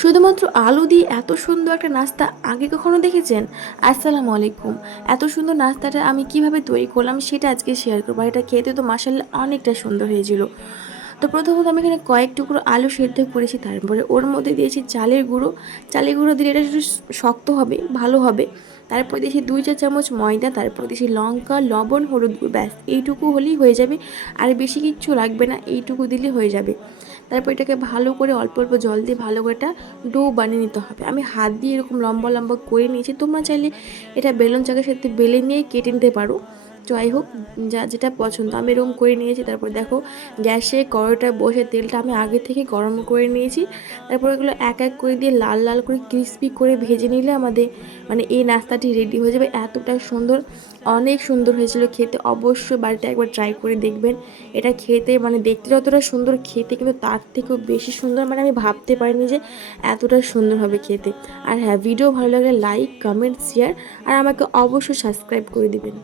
শুধুমাত্র আলু দিয়ে এত সুন্দর একটা নাস্তা আগে কখনো দেখেছেন? আসসালামু আলাইকুম। এত সুন্দর নাস্তাটা আমি কিভাবে তৈরি করলাম সেটা আজকে শেয়ার করব। আর এটা খেতে তো মাশাআল্লাহ অনেকটা সুন্দর হয়েছিল। তো প্রথমত আমি এখানে কয়েক টুকরো আলু সেদ্ধ করেছি, তারপরে ওর মধ্যে দিয়েছি চালের গুঁড়ো। চালের গুঁড়ো দিলে এটা একটু শক্ত হবে, ভালো হবে। তারপর দিয়েছি 2 চা চামচ ময়দা, তারপর দিয়েছি লঙ্কা, লবণ, হলুদ গুঁড়ো, ব্যাস এইটুকু হলেই হয়ে যাবে। আর বেশি কিচ্ছু লাগবে না, এইটুকু দিলেই হয়ে যাবে। তারপর এটাকে ভালো করে অল্প অল্প জল দিয়ে ভালো করে এটা ডো বানিয়ে নিতে হবে। আমি হাত দিয়ে এরকম লম্বা লম্বা করে নিয়েছি, তোমরা চাইলে এটা বেলুন চাকের সাথে বেলে নিয়ে কেটে নিতে পারো। যাই হোক, যা যেটা পছন্দ আমি এরকম করে নিয়েছি। তারপর দেখো, গ্যাসে কড়াইটা বসে তেলটা আমি আগে থেকে গরম করে নিয়েছি। তারপর এগুলো এক এক করে দিয়ে লাল লাল করে ক্রিস্পি করে ভেজে নিলে আমাদের এই নাস্তাটি রেডি হয়ে যাবে। এতটা সুন্দর, অনেক সুন্দর হয়েছিল খেতে। অবশ্যই বাড়িতে একবার ট্রাই করে দেখবেন। এটা খেতে দেখতে যতটা সুন্দর, খেতে কিন্তু তার থেকেও বেশি সুন্দর। আমি ভাবতে পারিনি যে এতটা সুন্দর হবে খেতে। আর হ্যাঁ, ভিডিও ভালো লাগলে লাইক, কমেন্ট, শেয়ার আর আমাকে অবশ্যই সাবস্ক্রাইব করে দিবেন।